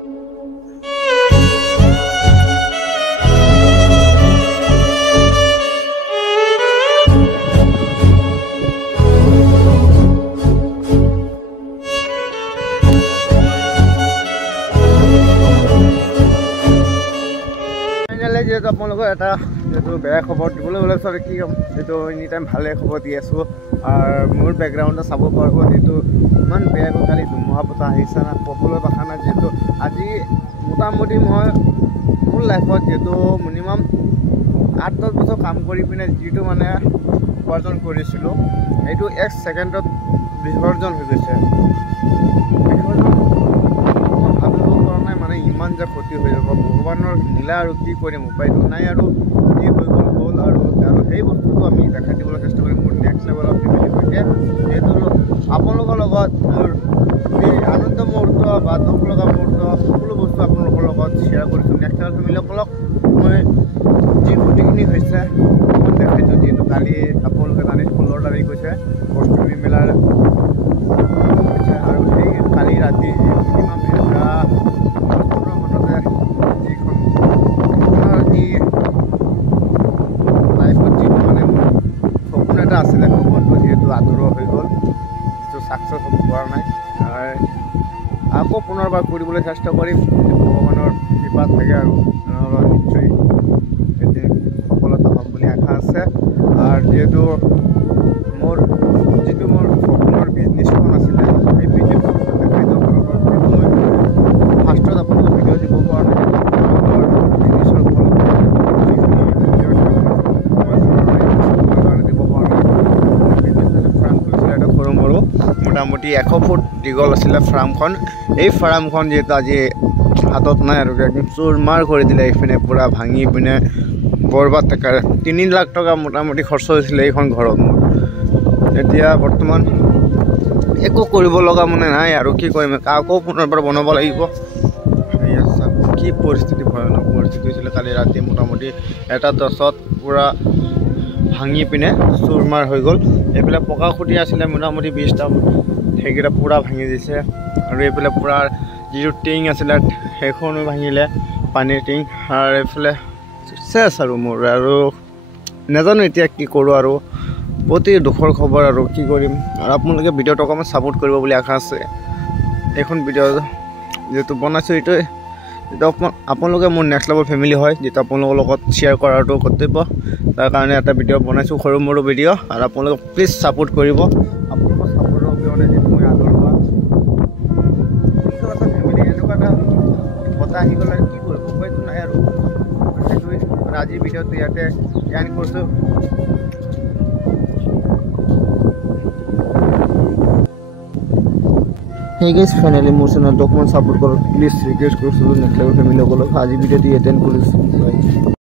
যেহেতু আপোনালোকৰ এটা যেহেতু বেয়া খবৰ দিবলৈ ওলাইছোঁ আৰু কি ক'ম, যিহেতু এনি টাইম ভালে খবৰ দি আছোঁ। আৰু মোৰ বেকগ্ৰাউণ্ডত চাব পাৰিব যিহেতু ইমান বেয়াকৈ কালি ধুমুহা বতাহ আহিছে না, ক'বলৈ ভাষা নাই। যিহেতু আজি মোটামুটি মই মোৰ লাইফত যিহেতু মিনিমাম 8-10 বছৰ কাম কৰি পিনে যিটো মানে উপাৰ্জন কৰিছিলোঁ, এইটো 1 ছেকেণ্ডত বিসৰ্জন হৈ গৈছে। ইমান যে ক্ষতি হৈ যাব, ভগৱানৰ লীলা আৰু কি কৰিম, উপায়টো নাই আৰু কি হৈ গ'ল হ'ল। আৰু সেই বস্তুটো আমি দেখাই দিবলৈ চেষ্টা কৰিম মোৰ নেক্সট লেভেলৰ ফেমিলিৰ সৈতে। যিহেতু আপোনালোকৰ লগত মোৰ এই আনন্দ মুহূৰ্ত বা দুখ লগা মুহূৰ্ত সকলো বস্তু আপোনালোকৰ লগত শ্বেয়াৰ কৰিছোঁ। নেক্সট লেভেল ফেমিলিসকলক মই যি ক্ষতিখিনি হৈছে মই দেখাইছোঁ। যিহেতু কালি আপোনালোকে জানে 16 তাৰিখ হৈছে অষ্টমী মেলাৰ হৈছে, আৰু সেই কালি ৰাতি মিনিমাম লাইফত যিটো মানে সপোন এটা আছিলে, সপোনটো যিহেতু আধৰুৱা হৈ গ'ল, যিটো ছাকচেছ হ'ব পৰা নাই। আকৌ পুনৰবাৰ কৰিবলৈ চেষ্টা কৰিম, ভগৱানৰ কৃপা থাকে আৰু নিশ্চয় এদিন সফলতা পাম বুলি আশা আছে। আৰু যিহেতু মোৰ সপোনৰ বিজনেছখন আছিলে, সেই বিজনেছখন দেখাই দিওঁ আপোনালোকৰ। মই ফাৰ্ষ্টত আপোনালোকক ভিডিঅ' দিব পৰা নাই, মোটামুটি 100 ফুট দীঘল আছিলে ফাৰ্মখন। এই ফাৰ্মখন যিহেতু আজি হাতত নাই আৰু একদম চুৰমাৰ কৰি দিলে, এইপিনে পূৰা ভাঙি পিনে বৰবাদ। 3 লাখ টকা মোটামুটি খৰচ হৈছিলে এইখন ঘৰত মোৰ। এতিয়া বৰ্তমান একো কৰিব লগা মানে নাই আৰু কি কৰিম, আকৌ পুনৰবাৰ বনাব লাগিব। কি পৰিস্থিতি, ভয়ানক পৰিস্থিতি হৈছিলে কালি ৰাতি। মোটামুটি 1:10 পূৰা ভাঙি পিনে চুৰমাৰ হৈ গ'ল। এইফালে পকা খুঁটি আছিলে মোটামুটি 20টা, সেইকেইটা পূৰা ভাঙি দিছে। আৰু এইফালে পূৰা যিটো টিং আছিলে সেইখনো ভাঙিলে, পানীৰ টিং। আৰু এইফালে চেছ আৰু মোৰ আৰু নাজানো এতিয়া কি কৰোঁ। আৰু অতি দুখৰ খবৰ আৰু কি কৰিম। আৰু আপোনালোকে ভিডিঅ'টো অকণমান ছাপোৰ্ট কৰিব বুলি আশা আছে। এইখন ভিডিঅ' যিহেতু বনাইছোঁ, এইটোৱে আপোনালোকে মোৰ নেক্সট লেভেল ফেমিলি হয়, যিটো আপোনালোকৰ লগত শ্বেয়াৰ কৰাটো কৰ্তব্য। তাৰ কাৰণে এটা ভিডিঅ' বনাইছোঁ, সৰু মৰু ভিডিঅ'। আৰু আপোনালোকে প্লিজ ছাপোৰ্ট কৰিব। আপোনালোকৰ ছাপোৰ্টৰ অবিহনে যিটো মই আদৰোৱা ফেমিলি, এনেকুৱা এটা কথা আহি গ'লে কি কৰিব, উপায়টো নাই আৰু সেইটোৱে। আৰু আজিৰ ভিডিঅ'টো ইয়াতে এণ্ড কৰিছোঁ। Hey guys, finally মোৰ চেনেলটো অকণমান ছাপোৰ্ট কৰক প্লিজ, ৰিকুৱেষ্ট কৰিছিলোঁ নেক্সট লেভেল ফেমিলিসকলক। আজি ভিডিঅ'টো ইয়াতে এণ্ড কৰিছোঁ।